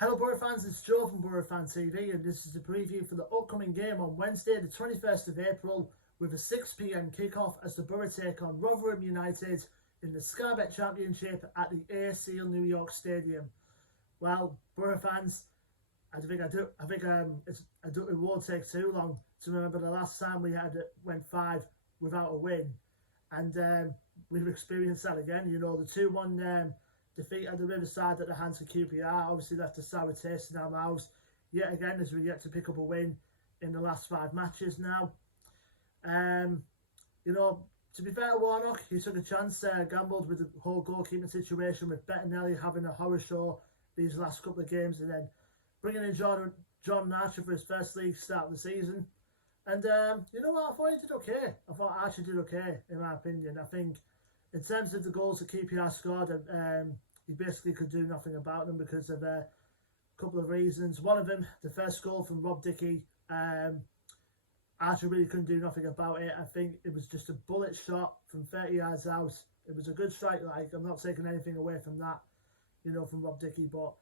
Hello Boro fans, it's Joe from Boro Fan TV and this is a preview for the upcoming game on Wednesday the 21st of April with a 6 PM kickoff as the Boro take on Rotherham United in the Sky Bet Championship at the AESSEAL New York Stadium. Well, Boro fans, I don't think it won't take too long to remember the last time we went 5 without a win, and we've experienced that again. You know, the 2-1 defeat at the Riverside at the hands of QPR obviously left a sour taste in our mouths yet again as we get to pick up a win in the last 5 matches now. You know, to be fair to Warnock, he took a chance, gambled with the whole goalkeeping situation with Bettinelli having a horror show these last couple of games, and then bringing in John Archer for his first league start of the season. And you know what, I thought he did okay. I thought Archer did okay, in my opinion. I think in terms of the goals that QPR scored, he basically could do nothing about them because of a couple of reasons. One of them, the first goal from Rob Dickie, Archer really couldn't do nothing about it. I think it was just a bullet shot from 30 yards out. It was a good strike, like, I'm not taking anything away from that, you know, from Rob Dickie, but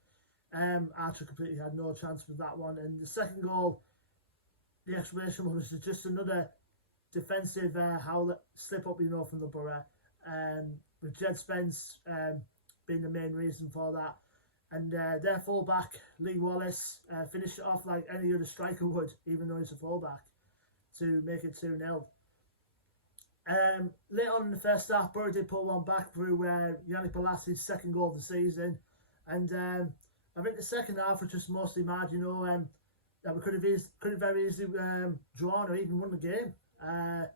Archer completely had no chance with that one. And the second goal, the explanation was just another defensive slip up, you know, from the Boro, with Jed Spence being the main reason for that. And their fullback, Lee Wallace, finished it off like any other striker would, even though he's a fullback, to make it 2-0. Later on in the first half, Boro did pull one back through Yannick Bolassi's second goal of the season. And I think the second half was just mostly mad, you know, that we could have very easily drawn or even won the game. There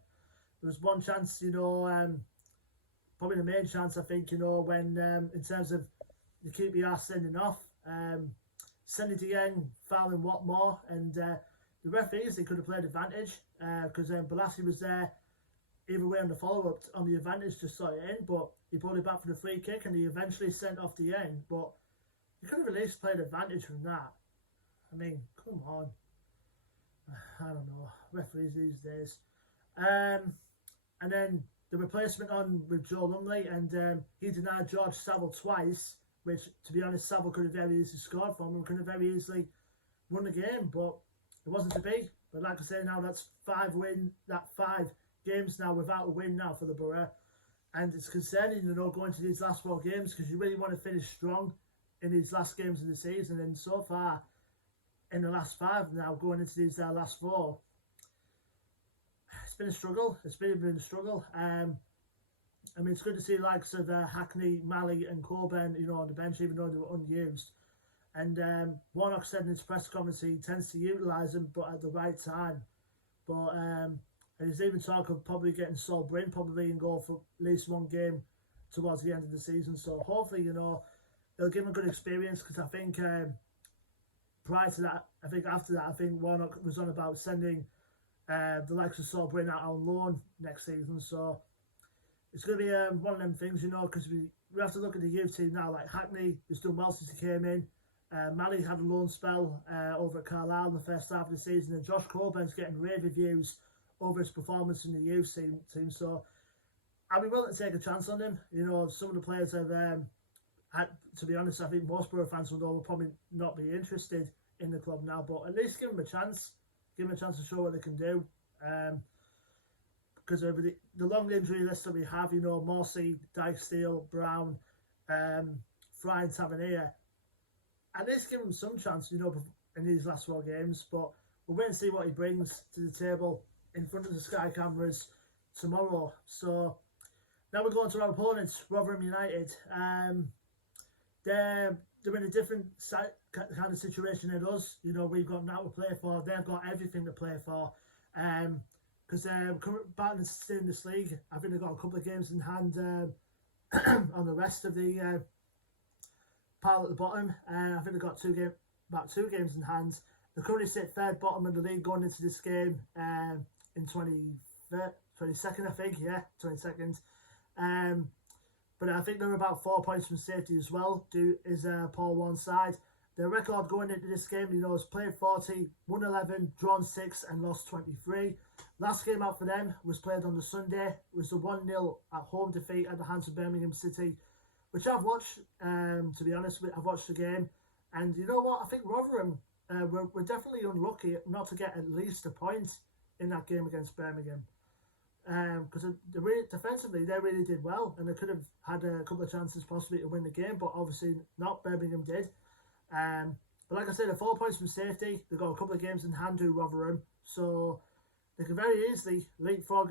was one chance, you know, probably the main chance, I think, you know, when in terms of the QPR sending off, sending Dieng, fouling Watmore, and the referees, they could have played advantage because Balassi was there either way on the follow-up on the advantage to slot it in, but he brought it back for the free kick and he eventually sent off Dieng, but you could have at least played advantage from that. I mean, come on. I don't know, referees these days. And then the replacement on with Joe Lumley, and he denied George Saville twice, which, to be honest, Saville could have very easily scored for him and could have very easily won the game, but it wasn't to be. But like I say, now that's 5 games now without a win now for the Boro, and it's concerning, you know, going to these last 4 games because you really want to finish strong in these last games of the season, and so far in the last 5 now, going into these last 4, it's been a struggle. It's been a struggle. I mean, it's good to see the likes of Hackney, Malley and Coburn, you know, on the bench, even though they were unused. And Warnock said in his press conference he tends to utilise them, but at the right time. But and he's even talk of probably getting Saul Bryn probably and go for at least 1 game towards the end of the season. So hopefully, you know, it'll give him a good experience, because I think prior to that, I think after that, I think Warnock was on about sending the likes of Saul Bryn out on loan next season. So it's going to be one of them things, you know, because we have to look at the youth team now. Like Hackney has done well since he came in. Malley had a loan spell over at Carlisle in the first half of the season, and Josh Colburn's getting rave reviews over his performance in the youth team. So I'd be willing to take a chance on him. You know, some of the players have, to be honest, I think most Boro fans will probably not be interested in the club now, but at least give him a chance. Give them a chance to show what they can do. Because of the long injury list that we have, you know, Morsey, Dyke-Steele, Brown, Fry and Tavernier, at least give him some chance, you know, in these last 4 games. But we'll wait and see what he brings to the table in front of the Sky cameras tomorrow. So now we're going to our opponents, Rotherham United. They're in a different kind of situation than us. You know, we've got now to play for. They've got everything to play for. Because they're battling to stay in this league. I think they've got a couple of games in hand on the rest of the pile at the bottom. I think they've got about 2 games in hand. They currently sit 3rd bottom of the league going into this game in 22nd, I think. Yeah, 22nd. But I think they're about 4 points from safety as well, is Paul Warne's side. Their record going into this game, you know, is played 40, won 11, drawn 6 and lost 23. Last game out for them was played on the Sunday. It was a 1-0 at home defeat at the hands of Birmingham City, which I've watched, to be honest. I've watched the game. And you know what? I think Rotherham were definitely unlucky not to get at least a point in that game against Birmingham. Because defensively they really did well, and they could have had a couple of chances possibly to win the game, but obviously not. Birmingham did. But like I said, they're 4 points from safety. They've got a couple of games in hand to Rotherham, so they can very easily leapfrog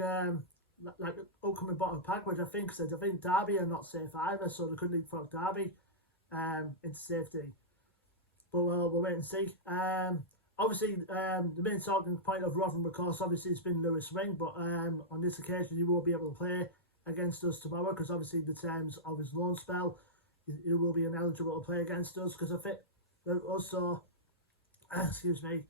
like the upcoming bottom pack, which I think Derby are not safe either, so they could leapfrog Derby into safety. But we'll wait and see. Obviously, the main talking point of Rotherham, of course, obviously it's been Lewis Ring, but on this occasion he won't be able to play against us tomorrow because obviously the terms of his loan spell, he will be ineligible to play against us because of it. Also, excuse me,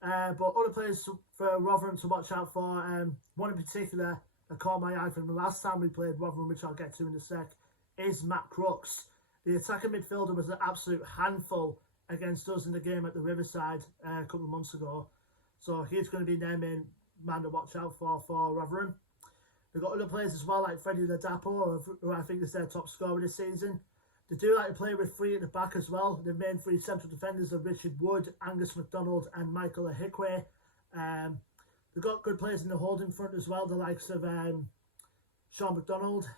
but other players for Rotherham to watch out for, one in particular that caught my eye from the last time we played Rotherham, which I'll get to in a sec, is Matt Crooks. The attacking midfielder was an absolute handful against us in the game at the Riverside a couple of months ago. So he's going to be their main man to watch out for Rotherham. They've got other players as well, like Freddie Ladapo, who I think is their top scorer this season. They do like to play with three at the back as well. The main three central defenders are Richard Wood, Angus MacDonald and Michael Ahikwe. They've got good players in the holding front as well, the likes of Sean McDonald,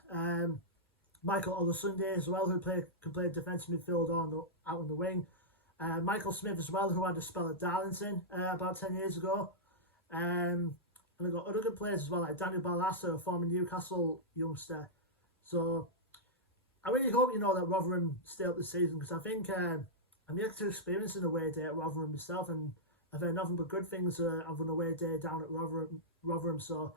Michael Olasunde as well, who can play defensive midfield out on the wing. Michael Smith as well, who had a spell at Darlington about 10 years ago. And they've got other good players as well, like Daniel Balassa, a former Newcastle youngster. So I really hope, that Rotherham stay up this season, because I think I'm yet to experience an away day at Rotherham myself, and I've heard nothing but good things of an away day down at Rotherham. So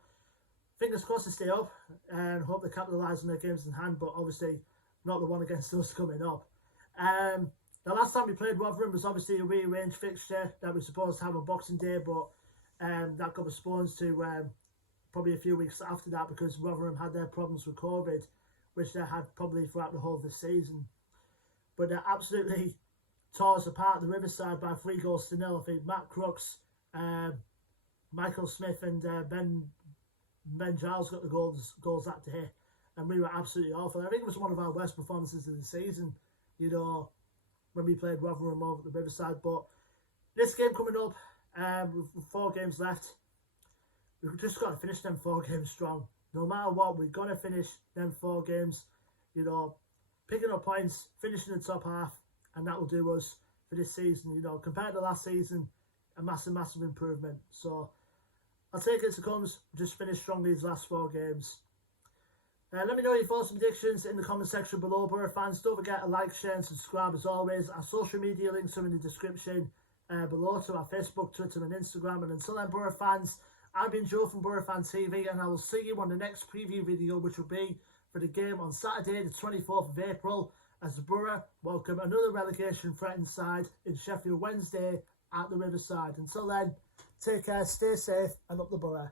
fingers crossed to stay up and hope they capitalise on their games in hand, but obviously not the one against us coming up. The last time we played Rotherham was obviously a rearranged fixture that we were supposed to have on Boxing Day, but that got postponed to probably a few weeks after that because Rotherham had their problems with COVID, which they had probably throughout the whole of the season. But they absolutely tore us apart at the Riverside by 3-0. I think Matt Crooks, Michael Smith and Ben Giles got the goals that day, and we were absolutely awful. I think it was one of our worst performances of the season, when we played Rotherham over at the Riverside. But this game coming up, with 4 games left, we've just got to finish them 4 games strong. No matter what, we've got to finish them 4 games, picking up points, finishing the top half, and that will do us for this season. Compared to last season, a massive improvement. So I'll take it as it comes. Just finish strong these last 4 games. Let me know your thoughts and predictions in the comment section below, Boro fans. Don't forget to like, share and subscribe as always. Our social media links are in the description below to our Facebook, Twitter and Instagram. And until then, Boro fans, I've been Joe from Boro Fan TV, and I will see you on the next preview video, which will be for the game on Saturday the 24th of April, as the Boro welcome another relegation threatened side in Sheffield Wednesday at the Riverside. Until then, take care, stay safe and up the Boro.